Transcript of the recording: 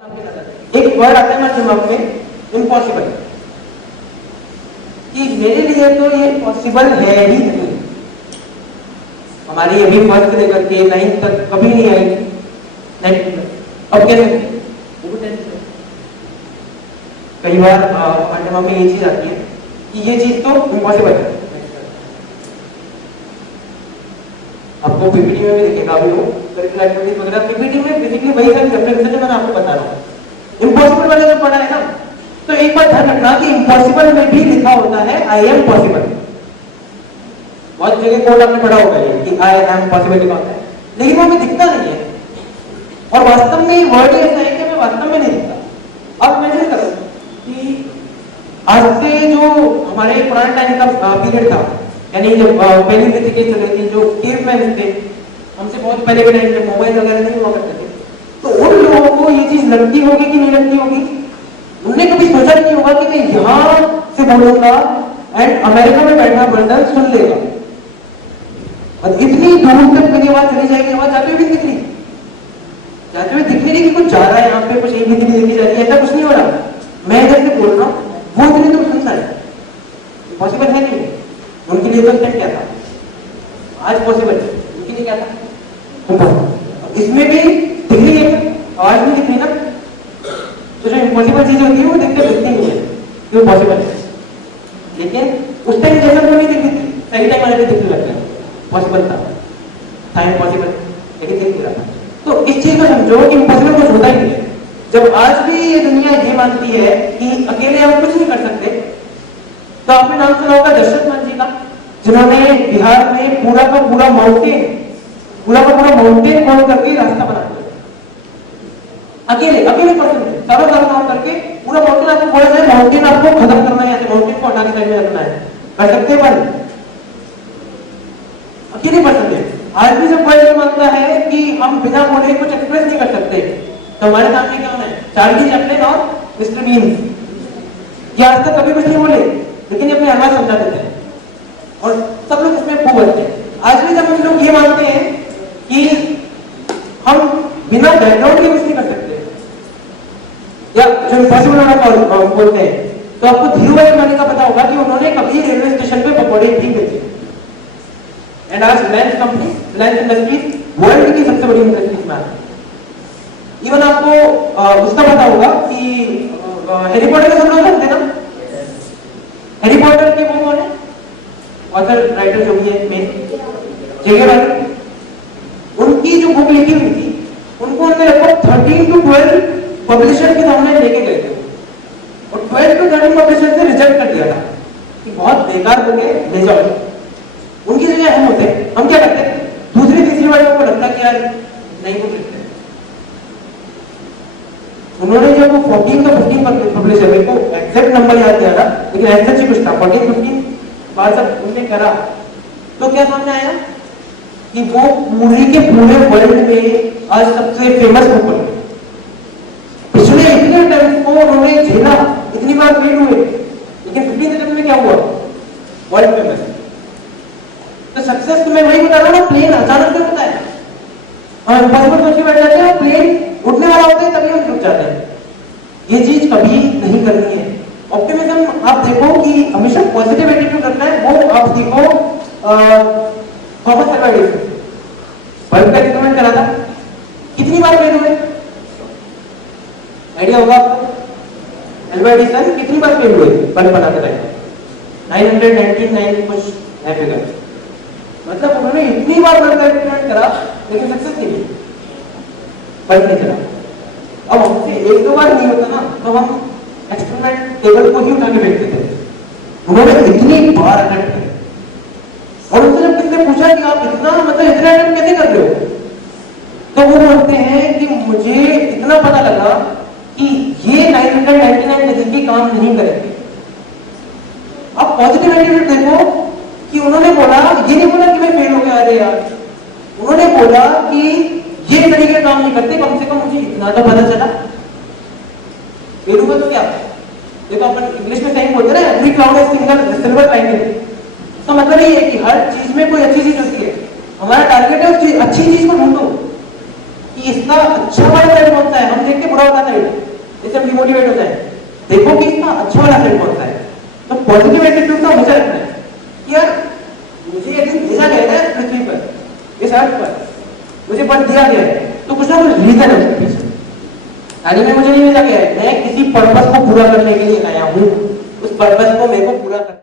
एक वर्ड आता है हमारे दिमाग में, इम्पॉसिबल, कि मेरे लिए तो ये पॉसिबल है ही नहीं। हमारी अभी फर्स्ट से लेकर के 9th तक कभी नहीं आएगी, 9th तक अब कैसे वो 10th तक। कई बार हमारे दिमाग में ये चीज आती है कि ये चीज तो इम्पॉसिबल है। आपको पीपीटी में भी दिखेगा अभी वो करिकुलर एक्टिविटीज वगैरह, पीपीटी में बेसिकली वही सारी रेफरेंसेस है मैंने आपको बता रहा हूँ। इम्पॉसिबल वाला जो पढ़ा है ना, तो एक बात ध्यान रखना कि इम्पॉसिबल में भी लिखा होता है आई एम पॉसिबल। बहुत जगह कोड आपने पढ़ा होगा ये कि आई एम पॉसिबल लिखा होता है, लेकिन वो हमें दिखता नहीं है। और वास्तव में वर्ड ऐसा है कि हमें वास्तव में नहीं दिखता। अब इमेजिन करो कि आज से जो हमारे पुराने टाइम का पीरियड था, यानी जब पहली पृथ्वी चल रही थी, जो केवमैन थे, हमसे बहुत पहले के टाइम में मोबाइल वगैरह नहीं हुआ करते थे, तो उन लोगों को ये चीज लगती होगी कि नहीं लगती होगी? उन्होंने कभी सोचा नहीं होगा कि मैं यहां से बोलूंगा एंड अमेरिका में बैठा बंडल सुन लेगा, और इतनी दूर तक मेरी आवाज चली जाएगी। आवाज जाते हुए दिख रही, जाते हुए दिख नहीं कि कुछ जा रहा है यहाँ पे, कुछ एक भी देखी जा रही है, ऐसा कुछ नहीं हो रहा। मैं इधर से बोल रहा हूँ, वो इतनी दूर सुनता है। पॉसिबल है नहीं? उनके लिए तो क्या था, आज पॉसिबल है, उनके लिए क्या था? इसमें भी दिख रही है, आवाज नहीं दिख रही ना। तो जो इम्पॉसिबल चीजें होती है वो देखते दिखती नहीं है कि वो पॉसिबल है, लेकिन उस टाइम जैसा तो नहीं दिखती थी, सही टाइम आने पे दिखने लगता है पॉसिबल था, टाइम पॉसिबल लेकिन दिख नहीं रहा था। तो इस चीज को समझो कि इम्पॉसिबल कुछ होता ही नहीं है। जब आज भी ये दुनिया ये मानती है कि अकेले हम कुछ नहीं कर सकते, तो आपने नाम सुना होगा दशरथ मान जी का, जिन्होंने बिहार में पूरा का पूरा माउंटेन खोल करके रास्ता बना दिया। अकेले पर्सन सारा काम करके पूरा माउंटेन, आपको बोला जाए माउंटेन आपको खत्म करना है, माउंटेन को हटा के साइड में रखना है, कर सकते हैं? अकेले पर्सन है। आज भी जब वर्ल्ड मानता है कि हम बिना बोले कुछ एक्सप्रेस नहीं कर सकते, तो हमारे सामने क्या है? चार्ली चैपलिन और मिस्टर बीन। ये आज तक कभी कुछ नहीं बोले, लेकिन ये अपनी आवाज समझा देते हैं और सब लोग इसमें खो बोलते हैं। आज भी जब हम लोग ये मानते हैं कि हम बिना बैकग्राउंड के कुछ नहीं कर सकते, या जो इम्पॉसिबल वाला बोलते हैं, तो आपको धीरूभाई अंबानी का पता होगा कि उन्होंने कभी रेलवे स्टेशन पे पकौड़े भी बेचे। एंड आज Reliance company, Reliance industries world की सबसे बड़ी इंडस्ट्रीज में आती है। इवन आपको उसका पता होगा कि हैरी पॉटर का सब लोग जानते हैं ना? हैरी पॉटर के वो कौन है ऑथर, राइटर जो भी है मेन? J.K. Rowling। उनकी जो बुक लिखी हुई थी, उनको उन्होंने लगभग 13 to 12 पब्लिशर के सामने लेके गए थे, और 12 to 13 पब्लिशर से रिजेक्ट कर दिया था कि बहुत बेकार बुक है, ले जाओ। उनकी जगह हम होते, हम क्या करते? दूसरी तीसरी बार को लगता कि यार नहीं बुक लिखते। उन्होंने जब वो 14 का 15 पब्लिशर, मेरे को एग्जैक्ट नंबर याद नहीं आ रहा, लेकिन ऐसा ही कुछ था, 14-15 बार जब उन्होंने करा, तो क्या सामने आया कि वो पूरे के पूरे वर्ल्ड में आज सबसे फेमस बुक बन गई। पिछले इतने टाइम को उन्होंने झेला, इतनी बार फेल हुए, लेकिन 15 सेकंड में क्या हुआ? World famous. तो सक्सेस तुम्हें वही बता रहा हूं ना, प्लेन अचानक से होता है, हम इम्पॉसिबल सोच के बैठ जाते हैं, प्लेन उठने वाला होता है तभी हम रुक जाते हैं। ये चीज कभी नहीं करनी है। ऑप्टिमिज्म आप देखो कि हमेशा पॉजिटिव एटीट्यूड रखना है, वो आप देखो थॉमस अल्वा एडिसन बल्ब का एक्सपेरिमेंट करा था, कितनी बार फेल हुए? आइडिया होगा आपको? अल्वा एडिसन कितनी बार फेल हुए बल्ब बनाते टाइम? 999 कुछ है फिगर। मतलब उन्होंने इतनी बार बल्ब का एक्सपेरिमेंट करा, लेकिन सक्सेस नहीं हुई, बल्ब नहीं चला। अब हमसे एक दो बार नहीं होता ना, तो हम एक्सपेरिमेंट टेबल को ही उठा के फेंकते थे। उन्होंने इतनी बार अटेम्प्ट किया, और उनसे जब किसने पूछा कि आप इतना इतना अटेम्प्ट कैसे कर रहे हो, तो वो बोलते हैं कि मुझे इतना पता लगा कि ये 999 तरीके काम नहीं करेंगे। अब पॉजिटिव एटीट्यूड देखो कि उन्होंने बोला, ये नहीं बोला कि मैं फेल हो गया, अरे यार, उन्होंने बोला कि ये तरीके काम नहीं करते, कम से कम मुझे इतना तो पता चला। फेल हुआ तो क्या? देखो अपन इंग्लिश में सही बोलते हैं ना, every cloud has silver lining. तो मतलब ये है कि हर चीज में कोई अच्छी चीज होती है। हमारा टारगेट है अच्छी चीज को ढूंढो कि इसका अच्छा वाला कौन सा है। हम देखते बुरा होता है इससे हम डिमोटिवेट हो जाए। देखो कि इसका अच्छा वाला साइड कौन सा है। तो पॉजिटिव एटीट्यूड तो हमेशा रखना है कि यार मुझे एक दिन भेजा गया है पृथ्वी पर, इस अर्थ पर मुझे पद दिया गया है, तो कुछ ना कुछ रीजन है उसके पीछे। यानी में मुझे नहीं भेजा गया है, मैं किसी पर्पस को पूरा करने के लिए आया हूँ, उस पर्पस को मेरे को पूरा करना